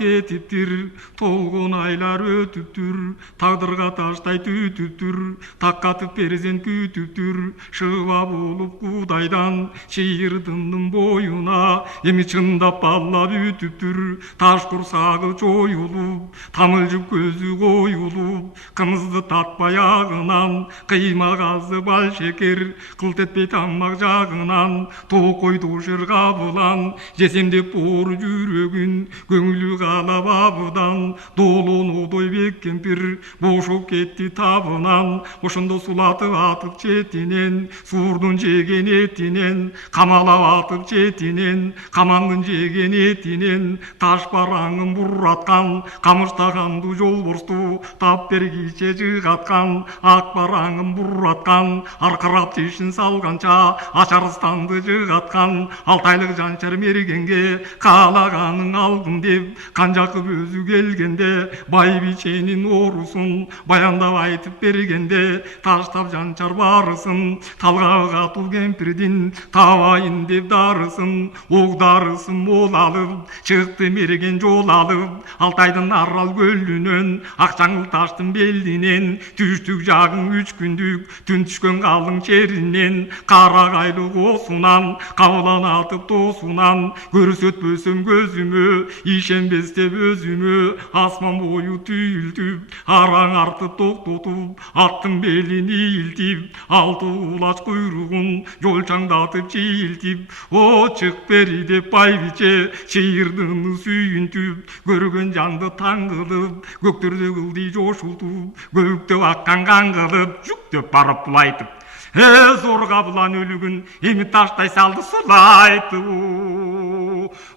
кетиптир, толгон айлар өтүптүр, тагдырга таштай түтүптүр, таккатып перзент күтүптүр, шыба болуп Кудайдан чыйырдымдын боюна, эми чындап балла бүтүптүр, таш курсагы жоюлуп, тамылжып көзү коюлуп, кымызды татпай агынан, кыймак азы бал шекер, кылт этпей тамак жагынан, токойду жыр кабылан, жесем деп боору жүрөгүн, көңүлү каалап абыдан, доолонуудой бек кемпир, бошоп кетти табынан, ошондо сулатып атып четинен, суурдун жеген этинен, камалап атып четинен, камаңдын жеген этинен, таш бараңын бураткан, камыштаганду жолборсту, тап бергиче жыгаткан, ак бараңын бураткан, аркырап тишин салганча, ачарстанды жыгаткан, алтайлык жанчар мергенге, каалаганын алгын деп, канжакып өзү келгенде, байбиченин оорусун баяндап айтып бергенде, таштап жанчар барысын, талгабы катуу кемпирдин табайын деп дарысын, ок дарысын мол алып, чыкты мерген жол алып, Алтайдын Арал көлүнөн, ак жаңыл таштын белинен, түштүк жагың 3 күндүк, түн түшкөн калың черинен, карагайлы коосунан, кабылан атып тоосунан, көрүс өтпөсөм көзүмө, ишенбес деп өзүмө, асман бою түйүлтүп, араң артып токтотуп, аттын белин ийилтип, алты улач куйругун жолчаңдатып чийилтип, о чык бери деп байбиче чыйырдыны сүйүнтүп, көргөн жанды таң кылып, көктөрдө кылды жошултуп, көктөп аккан кан кылып, жук деп барып булайтып, зор кабылан өлүгүн эми таштай салды сулайтып.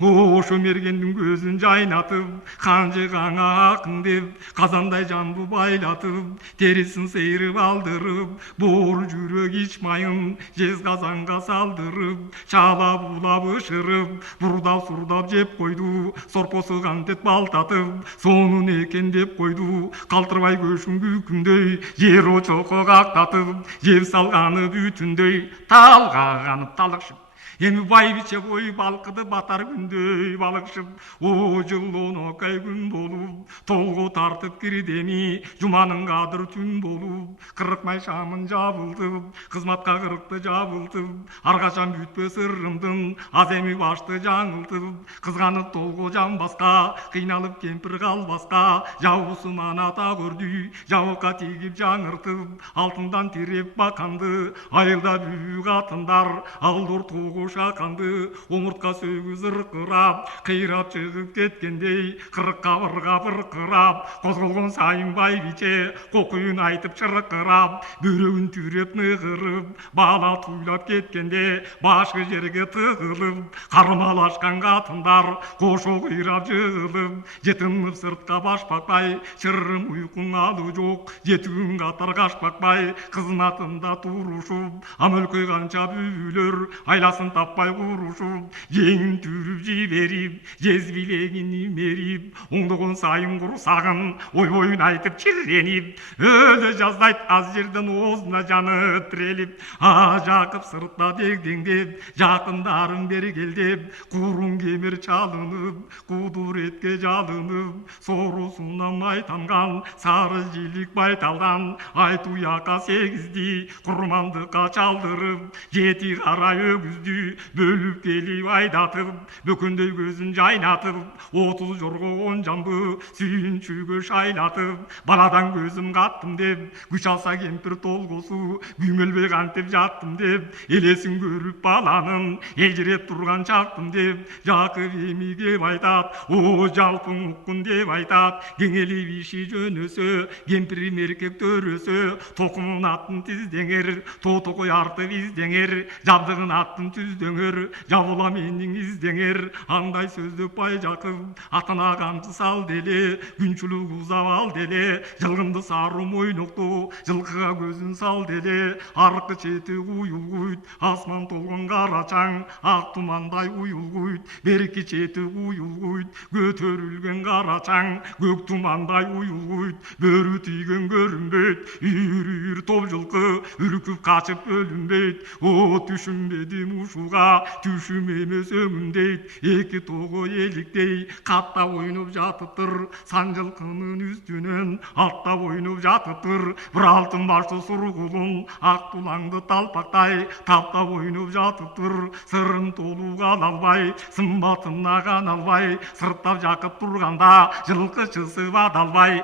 Ошо мергендин көзүн жайнатып, канжыгаңа акын деп, казандай жанды байлатып, терисин сейрип алдырып, боору жүрөк ич майын жез казанга салдырып, чаалап улап ышырып, бурдап сурдап жеп койду, сорпосу кантет балтатып, сонун экен деп койду, калтырбай көшүн күкүмдөй, жер очокко кактатып, жеп салганы бүтүндөй, талгаганып талыкшып. Эми байбиче бой балкыды батар күндөй балыкшып, о жылоон окай күн болуп, толго тартып кирдеми, жуманын кадыр түн болуп, кырык май шамын жабылтып, кызматка кырыкты жабылтып, ар качан бүтпөс ырымдын, аз эми башты жаңылтып, кызганып толго жанбаска, кыйналып кемпир калбаска, жабуусун аната көрдү, жабыкка тигип жаңыртып, алтындан тиреп баканды, айылда büyük атындар, алдор тогу шаканды, омуртка сөгүз ыркырап, кыйрап чыгып кеткендей, кырыкка быркырап, козголгон сайын байбиче, кокуюн айтып чыркырап, бөрөгүн түрөп ныгырып, бала туйлап кеткенде, башы жерге тыгылып, кармалашкан катындар, кошо кыйрап жыгылып, жетинip сыртка баш бакпай, чырым уйкуң алуу жок, жетүүн катар каш бакпай, кызматында турушуп, амөлкөй канча бүлөр, айласын таппай курушуп, жеңин түрүп жиберип, жез билегин имерип, оңдогон сайын курсагын, ойбоюн айтып чирренип, өлө жаздайт аз жерден оозуна жаны тирелип, Жакып сыртта дегдеңдеп, жакындарын бергелдеп, курун кемир чалынып, кудуретке жалынып, соорусунан майтанган, сары жилик байталдан, айт уяка 8-ди, курмандыкка чалдырып, 7 кара өгүздү бөлүп келип айдатып, бөкөндөй көзүн жайнатып, 30 жорго 10 жамбы сүйүнчүгө шайлатып, баладан көзүм каттым деп, күч алса кемпир толгосу, күмөлбөй кантип жаттым деп, элесин көрүп баланын, элжиреп турган чактым деп, Жакып эми кеп айтат, о жалпың уккун деп айтат, кеңелип иши жөнөсө, кемпири меркек төрөсө, токумун аттын тиздеңер, тотокой артып издеңер, жабдыгын аттын түздеңер, жабыла менин издеңер, андай сөздөп Байжакып, атына камчы сал деле, күнчүлүк узап ал деле, жылгымды сары мойнокту, жылкыга көзүн сал деле, аркы чети уюлгуйт, асман толгон карачаң, ак тумандай уюлгуйт, берки чети уюлгуйт, көтөрүлгөн карачаң, көк тумандай уюлгуйт, бөрү тийген көрүнбөйт, үйүр топ жылкы, үркүп качып өлүнбөйт, о түшүнбедим ушул суга түшүм эмес өңүм дейт. Эки тогу эликтей каттап ойноп жатыптыр. Сан жылкынын үстүнөн аттап ойноп жатыптыр. Бир алтын баштуу сургулун ак тулаңды талпактай таптап ойноп жатыптыр. Сырын толууга албай, сымбатына кана албай, сырттап жакып турганда жылкычысы бадалбай,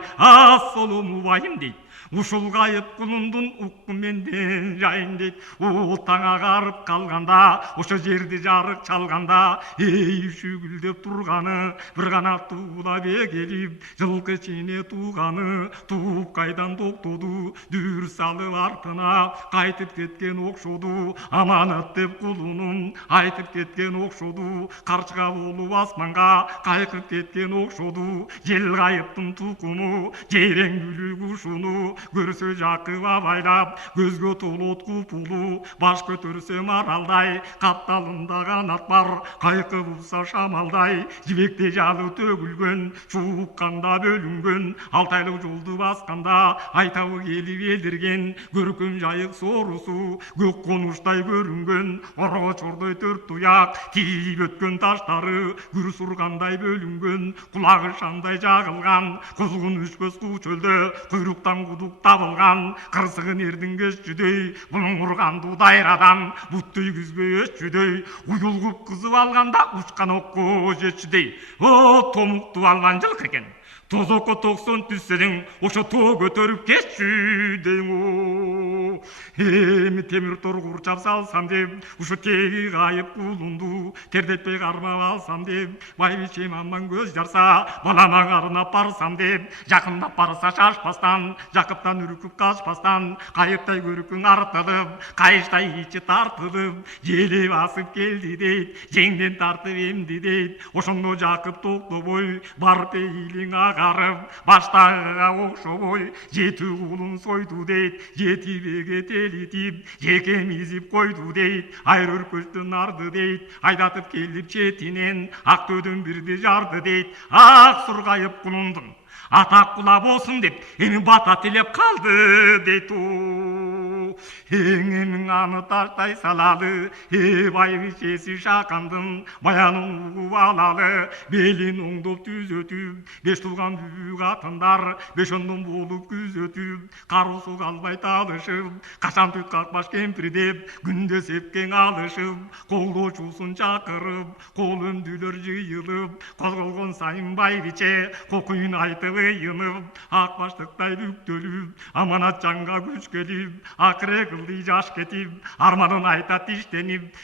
солому байым дейт. Ушул кайып кулундун укку менден жайын дейт. Таң агарып калганда, ошо жерди жарык чалганда, үшүгүлдөп турганы, бир гана туулап эгелип, жылкы ичине тууганы, тууп кайдан токтоду, дүр салып артына кайтып кеткен окшоду. Аманат деп кулунун айтып кеткен окшоду. Карчыга болуп асманга кайкып кеткен окшоду. Жел кайыптын тукуму, жейреңдүүлүк ушуну көрсө жакып абайлап, көзгө толот купулу, баш көтөрсө маралдай, капталында канат бар, кайкы булса шамалдай, жибекте жалы төгүлгөн, чукканда бөлүнгөн, алтайлык жолду басканда, айтабы келип элдирген, көркөм жайык соорусу, көк конуштай көрүнгөн, орго чордой төрт туяк, тийип өткөн таштары, күр сургандай бөлүнгөн, кулагы шамдай жагылган, кузгун үч көз куу чөлдө, куйруктан кудук табылган, кырсыгын эрдин көччүдөй, мунун урганду дайрадан, буттуй күзгөй өччүдөй, уюлгуп кызып алганда учкан окко жетчүдөй. Томуктуп алган жылкы экен. Тозокко 90 түссең, ошо тоо көтөрүп кетчү дейм. Эми темир тор курчап салсам деп, ушу теги кайып кулунду тердетпей кармап алсам деп, байбичем аман көз жарса, балама карынап барсам деп, жакындап барса шашпастан, жакыптан үркүп качпастан, кайыптай көркүң артылып, кайыштай ичи тартылып, желе басып келди дейт, жеңден тартып эмди дейт. Ошондо Жакып токтобой, бар пейилиң агарып, баштагыга окшобой, жети кулун сойду дейт, жети беге телитип, жеке мизип койду дейт, айыр өркөчтөн арды дейт, айдатып келип четинен, ак төдөн бирди жарды дейт. Ак сургайып кулундун атак кула болсун деп, эми бата тилеп калды дейт. Эң аны таштай салалы, байбичеси Шакандын баянын угуп алалы, белин оңдоп түзөтүп, беш тулган бүйүк атындар, бешондон болуп күзөтүп, кароосу калбай талышып, качан түт какпаш кемпир деп, күндө сепкең алышып, колдоочусун чакырып, кол өмдүлөр жыйылып, козголгон сайын байбиче кокуйун айтып ыйынып, ак баштыктай бүктөлүп, аманат жанга күч келип, акыре кылды жаш кетип, арманын айтат иштенип,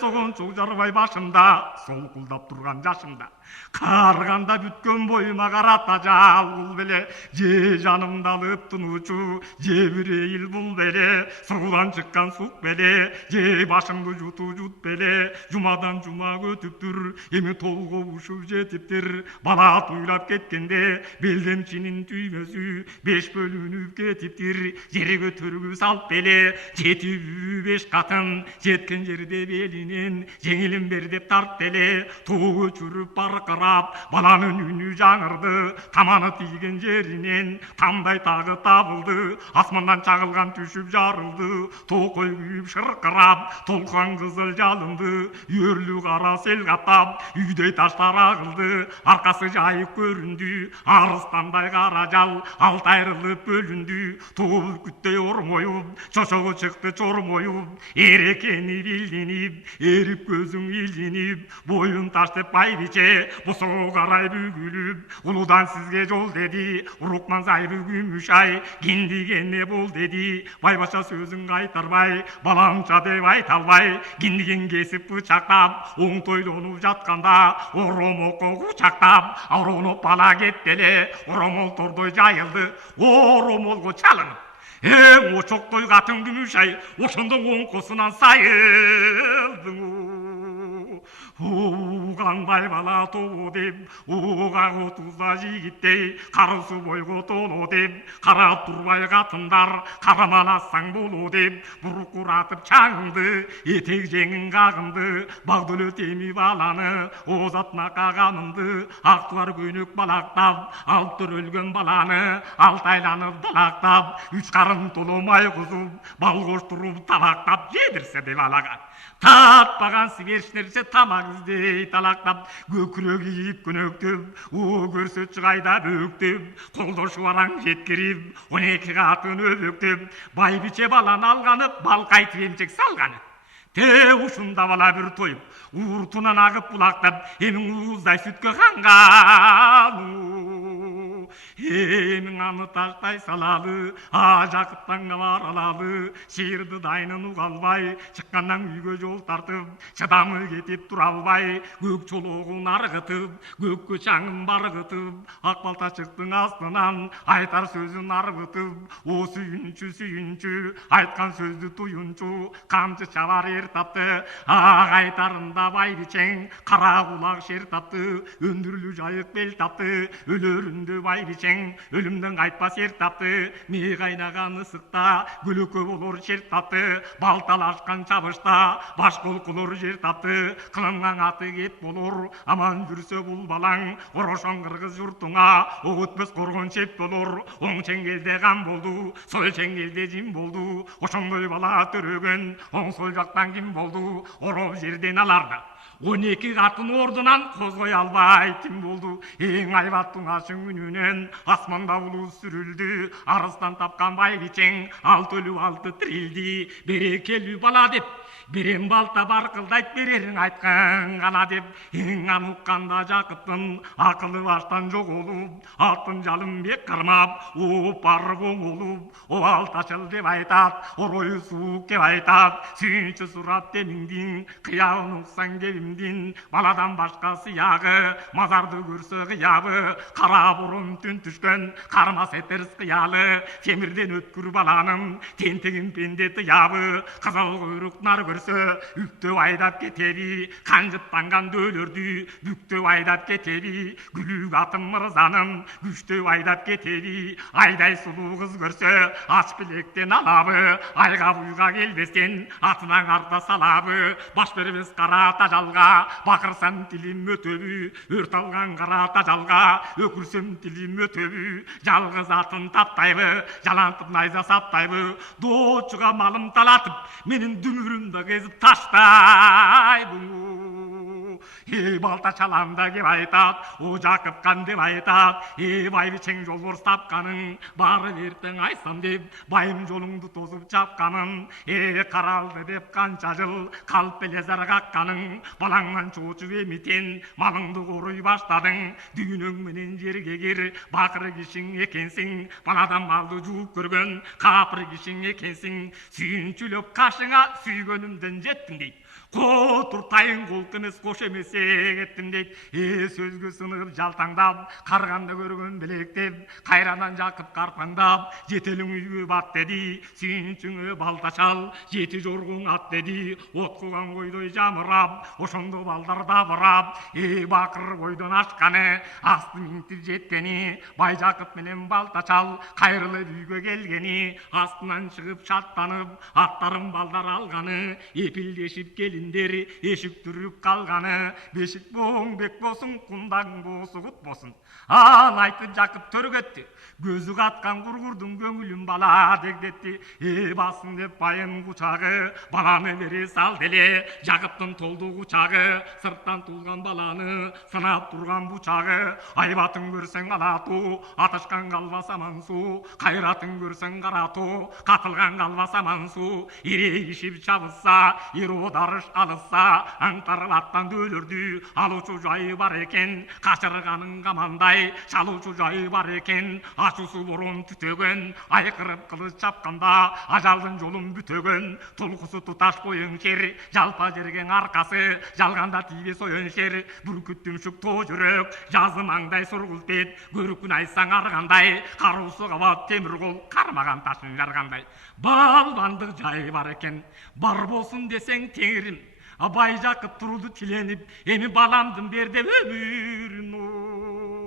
согончук жарбай башымда, солкулдап турган жашымда. Карганда бүткөн боюма карата жалгул беле, же жанымда алып тынуучу, же бирейил бул беле, суудан чыккан сук беле, же башымды жуту жут беле, жумадан жума өтүптүр, эми толго ушуп жетиптир. Бала туйлап кеткенде, белдемчинин түймөсү 5 бөлүнүп кетиптир. Жери көтөрүп салып беле, жети бүү 5 катын, жеткен жерде белинен жеңилин бер деп тарт беле, тоо өчүрүп баркырап, баланын үнү жаңырды, таманы тийген жеринен тамдай тагы табылды, асмандан чагылган түшүп жарылды, токой күйүп шыркырап, толкан кызыл жалынды, үйөрлү кара сел каптап, үйдөй таштар агылды, аркасы жайып көрүндү, арыстандай кара жал, алты айрылып бөлүндү, тоо бүркүттөй ормоюп, чочогу чыкты чормоюп, эрекени билдинип, эрип көзүң илинип, боюн таштеп байбиче, босоо карай бүгүлүп, улудан сизге жол деди, урукман зайбы күмүш ай, киндигене бол деди, байбача сөзүн кайтарбай, баламча деп айта албай, киндигин кесип бычактап, оңтойлонуп жатканда, оромолко кучактап, ороноп бала кеткеле, оромол тордой жайылды, оромолго чалынып. Очоктой катын күмүш ай, ошондо оңкосунан сайылдың. уғандай бала толы деп уғақ отызда жігіттей қарысы бойғы толы деп қарап тұрбай қатындар қарамалассаң болу деп бұрқыратып чаңыңды етек жеңін қағынды бағдөл өтеми баланы озатына қағанымды ақтылар көйнек балақтап алып тұр өлген баланы алтайланып далақтап үш қарын толымай құзып бал қоштырып табақтап жедірсе деп алаған татпаған сібершнерше тамақ іздей талақтап көкірек иіп көнектеп о көрсе шығайда бөктеп қолды шуараң жеткіріп 12 қатын өбектеп байбиче баланы алғаны бал қайтып емшек салғаны те ұшында бала бір тойып ұртынан ағып бұлақтап емің уыздай сүтке қанғаны емің аны таштай салалы Жақыптан баралалы шиырды дайнын уғалбай шыққаннан үйге жол тартып шыдамы кетіп тұра албай көк чолоғын арғытып көкке шаңын барғытып ақ балташықтың астынан айтар сөзін арғытып о сүйінші айтқан сөзді туйынчу қамшы шабар ер тапты ақ айтарында байбичең қара құлақ шер тапты өндірлі жайық бел тапты өлерінде байбичең өлімден қайтпас ер тапты ми қайнаған ысықта гүлікі болор жер тапты балталашқан шабышта баш қол қылыр жер тапты қылынған аты кет болор аман жүрсе бұл балаң орошон қырғыз жұртыңа оғытпес қорғын шеп болор оң шеңгелде қан болды сол шеңгелде жим болды ошондой бала төрөгөн оң сол жақтан ким болды ороп жерден аларды 12 қатын ордынан қозғай албай ким болды ең айбаттың ашың үнінен асманда ұлы сүрілді арыстан тапқан байбичең 6 өлі 6 тірілді берекелі бала деп берем балта барқылдайт берерің айтқан ғана деп ең аныққанда Жақыптың ақылы баштан жоқ олып атын жалын бек қырмап опарып оңолып о алташыл деп айтат оройы суық деп айтат сүйінші сұрап деміңдің қиялын ұқсаң кебімдің баладан башқа сияғы мазарды көрсе қиябы қара бұрын түн түшкен қармас етеріс қиялы темірден өткір баланың тентегін пенде тыябы қызыл құйрық нар көрсе үктеп айдап кетеби қанжыттанған өлерді бүктеп айдап кетеби күлік атын мырзаның күштеп айдап кетеби айдай сұлу қыз көрсе аш білектен алабы айға бұйға келбестен атынан арта салабы баш бербес қара тажалға бақырсам тілім өтөбі өрт алған қара тажалға өкірсем тілім өтөбі жалғыз атын таптайбы жалантып найза саптайбы доочуға малым талатып менің дүмірімді кезіп таштайбы балта чаламда кеп айтат о Жақыпқан деп айтат байбичең жолбор тапқаның бары ертең айсам деп байым жолыңды тосып чапқаның қаралды деп қанша жыл қалып белезар қаққаның балаңнан чоочуп емитен малыңды қорой баштадың дүйнөң менен жерге кир бакыр кишиң экенсиң баладан малды жууп көргөн капыр кишиң экенсиң сүйүнчүлөп кашыңа сүйгөнүмдөн жеттиң дейт Қотыр тайын қолқ емес қош емес еттім дейді сөзге сынып жалтаңдап қарғанда көрген білектеп қайрадан Жақып қарпаңдап жетелің үйге бат деді сүйіншіңе балташал жеті жорғың ат деді от қылған қойдай жамырап ошондо балдар дабырап бақыр қойдан ашқаны асты минтіп жеткені бай Жақып менен балташал қайрылып үйге келгені астынан шығып шаттанып аттарын балдар алғаны епілдешіп келін ешік түріп қалғаны бешік боң бек болсын құндаң босы құт болсын ан айтып Жақып төргетті көзі қатқан құрғырдың көңілін бала дегдетті басын деп байын құшағы баланы бере сал деле Жақыптың толды құшағы сырттан туылған баланы сынап тұрған бұчағы айбатын көрсең алату аташқан қалбас аман су қайратын көрсең қарату қатылған қалбас аман су ерегішіп шабысса еродарыш алысса аңтарыл аттан өлірді алушы жайы бар екен қашырғаның қамандай шалушы жайы бар екен ашусы бұрын түтеген айқырып қылыш чапқанда ажалдың жолын бүтеген тұлқысы тұташ бойын шер жалпа жерген арқасы жалғанда тибе сойын шер бүркіттің шүк то жүрек жазы маңдай сұрғылт бет көрікін айсаң арғандай қарусы қабат темір қол қармаған ташын жарғандай балбандық жайы бар екен бар болсын десең теңірім Абай Жақып тұруды тіленіп, эми баламдын берде өмүрүн.